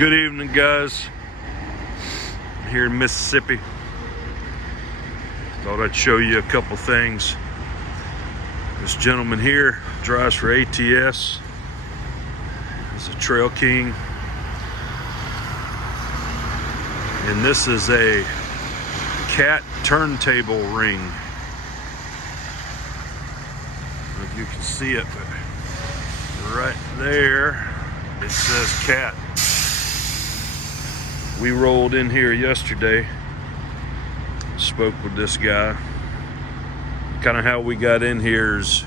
Good evening, guys. I'm here in Mississippi. Thought I'd show you a couple things. This gentleman here drives for ATS. He's a Trail King. And this is a cat turntable ring. I don't know if you can see it, but right there it says cat. We rolled in here yesterday, spoke with this guy. Kind of how we got in here is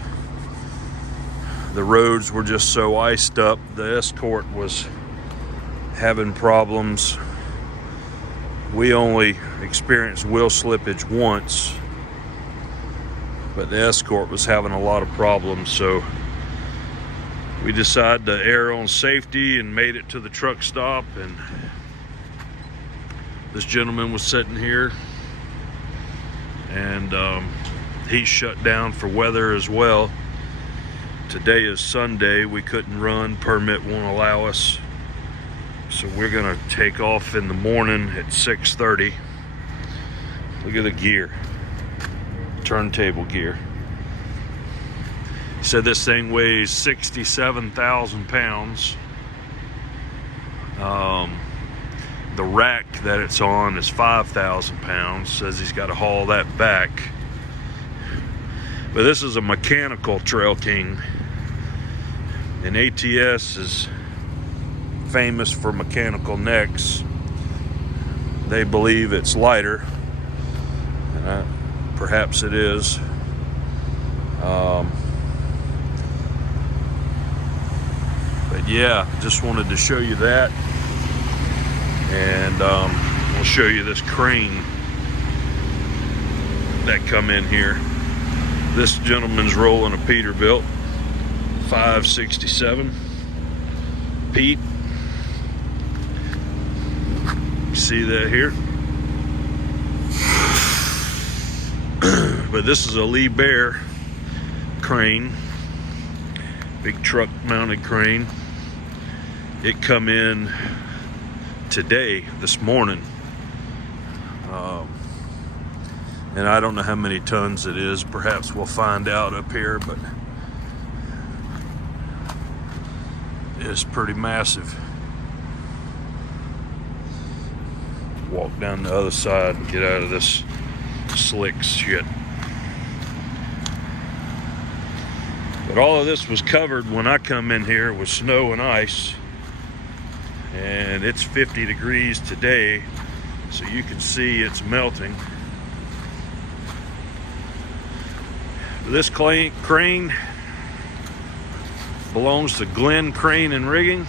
the roads were just so iced up. The Escort was having problems. We only experienced wheel slippage once, but the Escort was having a lot of problems, so we decided to err on safety and made it to the truck stop. And this gentleman was sitting here, and he shut down for weather as well. Today is Sunday. We couldn't run. Permit won't allow us. So we're gonna take off in the morning at 6:30. Look at the gear. Turntable gear. He said this thing weighs 67,000 pounds. The rack that it's on is 5,000 pounds. Says he's got to haul that back. But this is a mechanical Trail King. And ATS is famous for mechanical necks. They believe it's lighter. Perhaps it is. But yeah, just wanted to show you that. And we'll show you this crane that come in here. This gentleman's rolling a Peterbilt 567. Pete, you see that here? But this is a Lee Bear crane, big truck mounted crane. It come in today, this morning, and I don't know how many tons it is. Perhaps we'll find out up here, but it's pretty massive. Walk down the other side and get out of this slick shit. But all of this was covered when I come in here with snow and ice. And it's 50 degrees today, so you can see it's melting. This crane belongs to Glenn Crane and Rigging.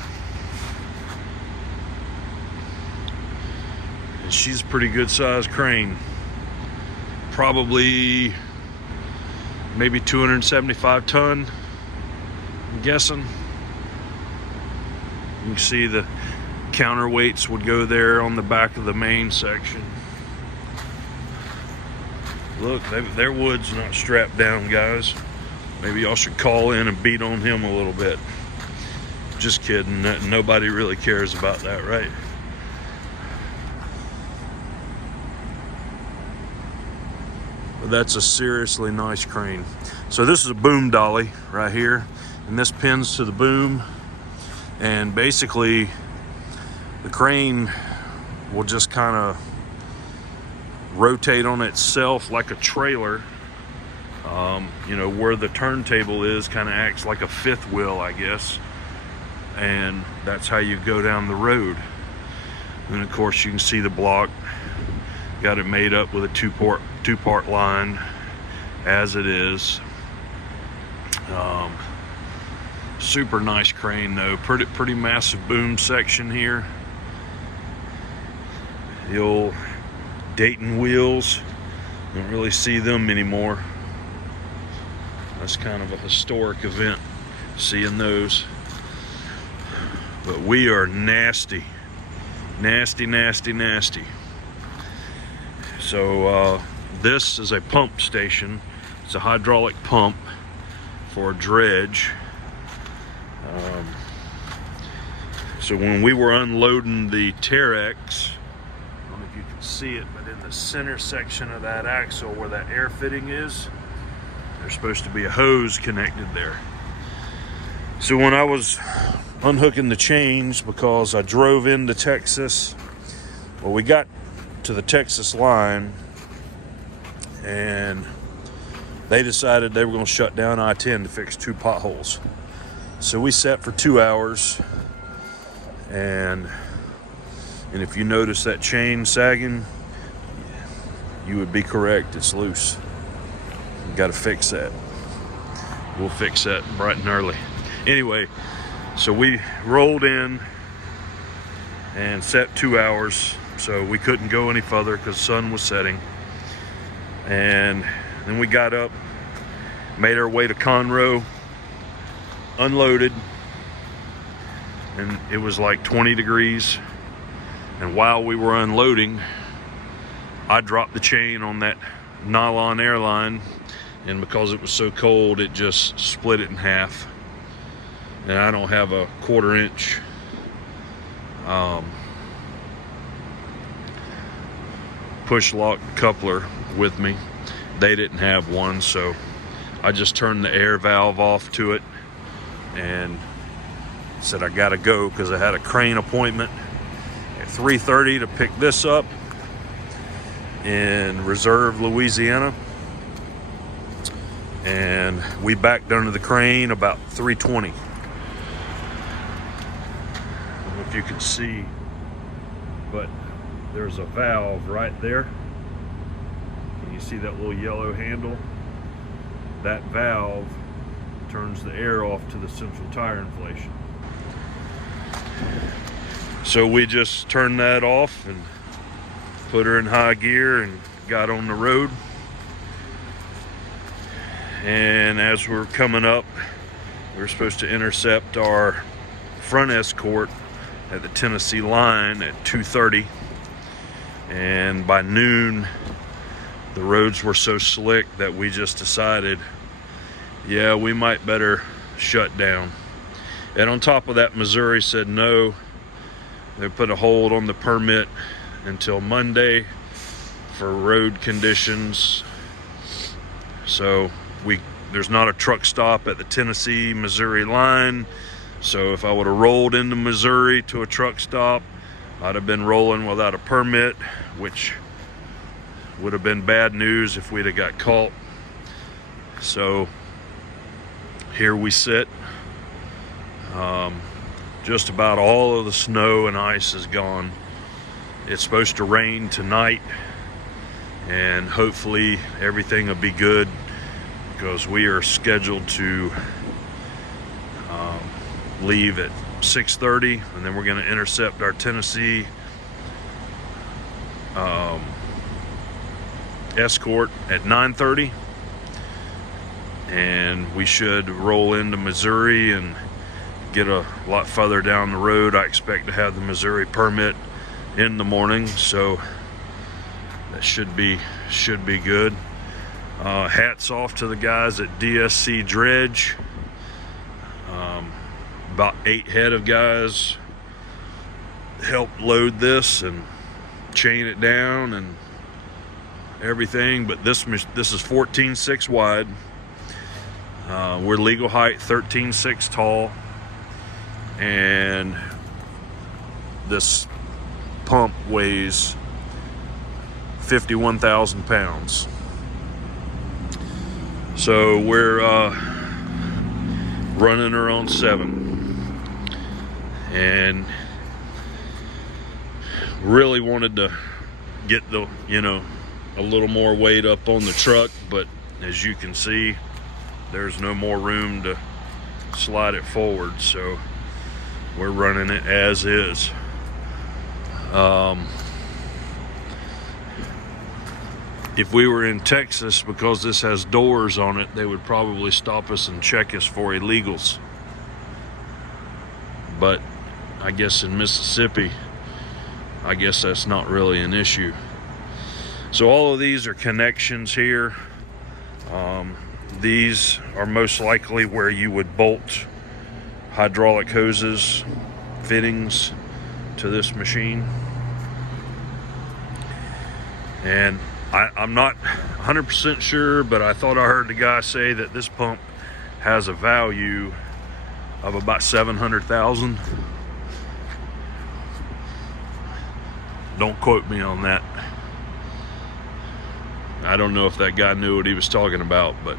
And she's a pretty good sized crane. Probably maybe 275 ton, I'm guessing. You can see the counterweights would go there on the back of the main section. Look, their wood's not strapped down, guys. Maybe y'all should call in and beat on him a little bit. Just kidding. Nobody really cares about that, right? But that's a seriously nice crane. So this is a boom dolly right here, and this pins to the boom, and basically the crane will just kind of rotate on itself like a trailer. You know, where the turntable is kind of acts like a fifth wheel, I guess. And that's how you go down the road. And of course you can see the block. Got it made up with a two-part line as it is. Super nice crane though. Pretty massive boom section here. The old Dayton wheels, don't really see them anymore. That's kind of a historic event, seeing those. But we are nasty. So this is a pump station. It's a hydraulic pump for a dredge. So when we were unloading the Terex, I don't know if you can see it, but in the center section of that axle where that air fitting is, there's supposed to be a hose connected there. So when I was unhooking the chains, because I drove into Texas, well, we got to the Texas line and they decided they were going to shut down I-10 to fix 2 potholes. So we sat for 2 hours, and if you notice that chain sagging, you would be correct, it's loose. You got to fix that. We'll fix that bright and early. Anyway, so we rolled in and sat 2 hours, so we couldn't go any further because the sun was setting. And then we got up, made our way to Conroe, unloaded, and it was like 20 degrees. And while we were unloading, I dropped the chain on that nylon airline, and because it was so cold, it just split it in half. And I don't have a 1/4 inch push lock coupler with me. They didn't have one, so I just turned the air valve off to it and said I gotta go because I had a crane appointment at 3:30 to pick this up in Reserve, Louisiana. And we backed under the crane about 3:20. I don't know if you can see, but there's a valve right there. Can you see that little yellow handle? That valve turns the air off to the central tire inflation. So we just turned that off and put her in high gear and got on the road. And as we're coming up, we were supposed to intercept our front escort at the Tennessee line at 2:30. And by noon, the roads were so slick that we just decided, yeah, we might better shut down. And on top of that, Missouri said no. They put a hold on the permit until Monday for road conditions. So there's not a truck stop at the Tennessee-Missouri line. So if I would have rolled into Missouri to a truck stop, I'd have been rolling without a permit, which would have been bad news if we'd have got caught. So here we sit. Just about all of the snow and ice is gone. It's supposed to rain tonight, and hopefully everything will be good, because we are scheduled to leave at 6:30, and then we're going to intercept our Tennessee escort at 9:30, and we should roll into Missouri and get a lot further down the road. I expect to have the Missouri permit in the morning, so that should be good. Hats off to the guys at DSC Dredge. About 8 head of guys helped load this and chain it down and everything, but this is 14.6 wide. We're legal height 13.6 tall, and this pump weighs 51,000 pounds. So we're running her on 7, and really wanted to get the a little more weight up on the truck, but as you can see, there's no more room to slide it forward, so we're running it as is. If we were in Texas, because this has doors on it, they would probably stop us and check us for illegals. But I guess in Mississippi, I guess that's not really an issue. So all of these are connections here. These are most likely where you would bolt hydraulic hoses fittings to this machine. And I'm not 100% sure, but I thought I heard the guy say that this pump has a value of about $700,000. Don't quote me on that. I don't know if that guy knew what he was talking about, but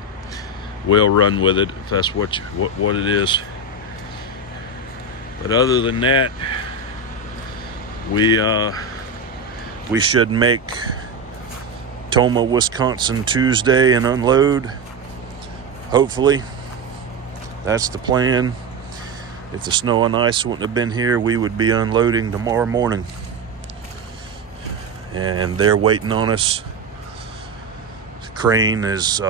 we'll run with it if that's what it is. But other than that, we should make Tomah, Wisconsin Tuesday and unload. Hopefully, that's the plan. If the snow and ice wouldn't have been here, we would be unloading tomorrow morning. And they're waiting on us. The crane is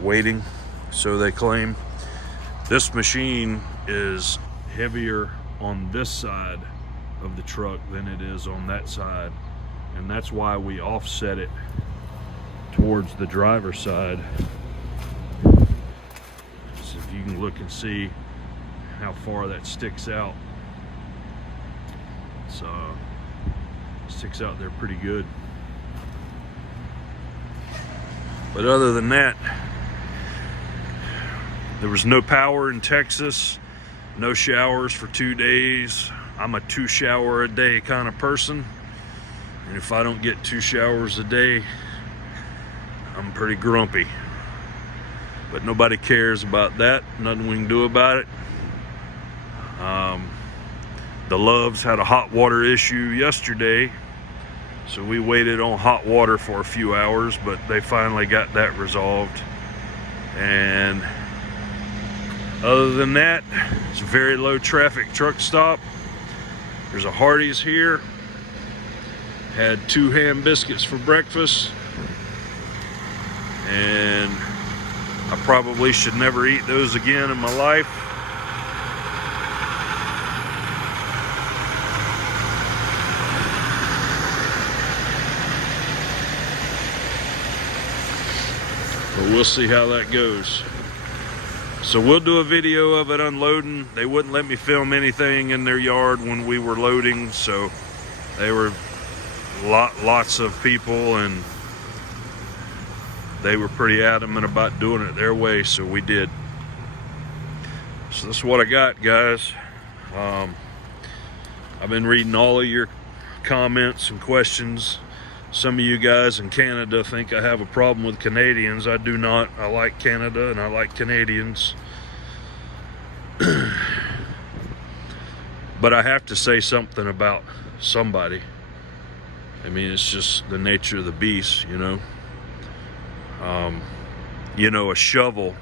waiting, so they claim. This machine is heavier on this side of the truck than it is on that side, and that's why we offset it towards the driver's side. So if you can look and see how far that sticks out, so sticks out there pretty good. But other than that, there was no power in Texas, no showers for 2 days. I'm a 2 shower a day kind of person, and if I don't get 2 showers a day, I'm pretty grumpy. But nobody cares about that. Nothing we can do about it. The Loves had a hot water issue yesterday, so we waited on hot water for a few hours, but they finally got that resolved. And other than that, it's a very low traffic truck stop. There's a Hardee's here. Had 2 ham biscuits for breakfast, and I probably should never eat those again in my life. But we'll see how that goes. So we'll do a video of it unloading. They wouldn't let me film anything in their yard when we were loading, so they were lots of people, and they were pretty adamant about doing it their way, so we did. So this is what I got, guys. I've been reading all of your comments and questions. Some of you guys in Canada think I have a problem with Canadians. I do not. I like Canada and I like Canadians. But I have to say something about somebody. I mean, it's just the nature of the beast, you know. A shovel,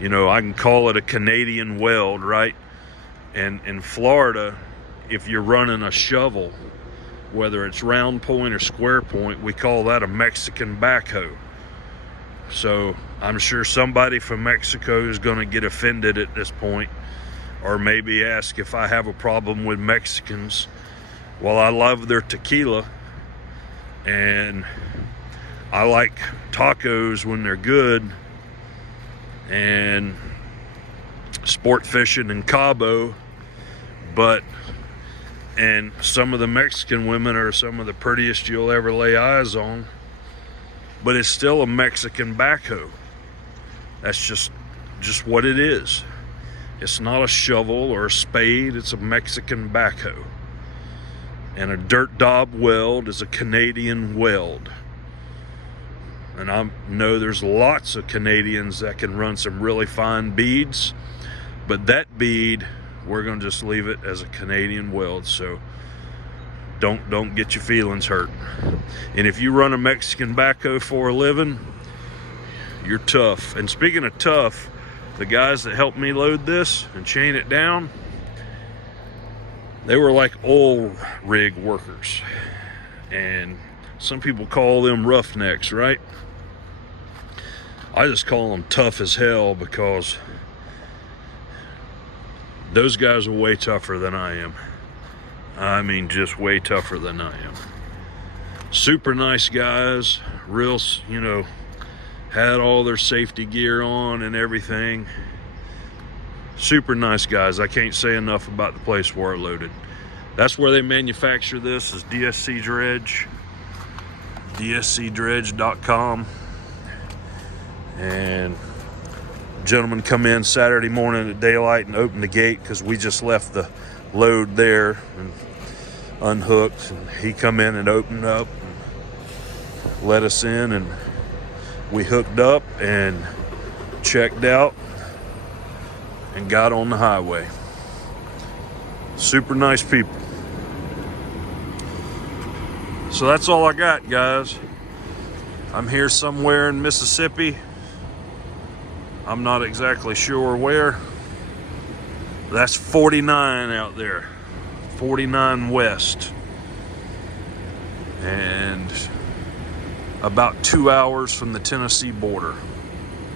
I can call it a Canadian weld, right? And in Florida, if you're running a shovel, whether it's round point or square point, we call that a Mexican backhoe. So I'm sure somebody from Mexico is going to get offended at this point, or maybe ask if I have a problem with Mexicans. Well, I love their tequila, and I like tacos when they're good, and sport fishing in Cabo, and some of the Mexican women are some of the prettiest you'll ever lay eyes on, but it's still a Mexican backhoe. That's just what it is. It's not a shovel or a spade, it's a Mexican backhoe. And a dirt daub weld is a Canadian weld. And I know there's lots of Canadians that can run some really fine beads, but that bead, we're gonna just leave it as a Canadian weld. So don't get your feelings hurt. And if you run a Mexican backhoe for a living, you're tough. And speaking of tough, the guys that helped me load this and chain it down, they were like oil rig workers. And some people call them roughnecks, right? I just call them tough as hell, because those guys are way tougher than I am. I mean, just way tougher than I am. Super nice guys, real, had all their safety gear on and everything. Super nice guys. I can't say enough about the place where I loaded. That's where they manufacture this, is DSC Dredge, dscdredge.com. And gentleman come in Saturday morning at daylight and opened the gate because we just left the load there and unhooked. And he come in and opened up and let us in, and we hooked up and checked out and got on the highway. Super nice people. So that's all I got, guys. I'm here somewhere in Mississippi. I'm not exactly sure where. That's 49 out there. 49 west. And about 2 hours from the Tennessee border.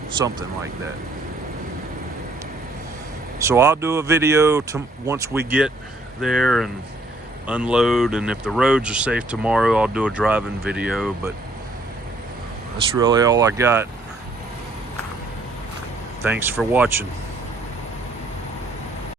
Something like that. So I'll do a video once we get there and unload, and if the roads are safe tomorrow, I'll do a driving video, but that's really all I got. Thanks for watching.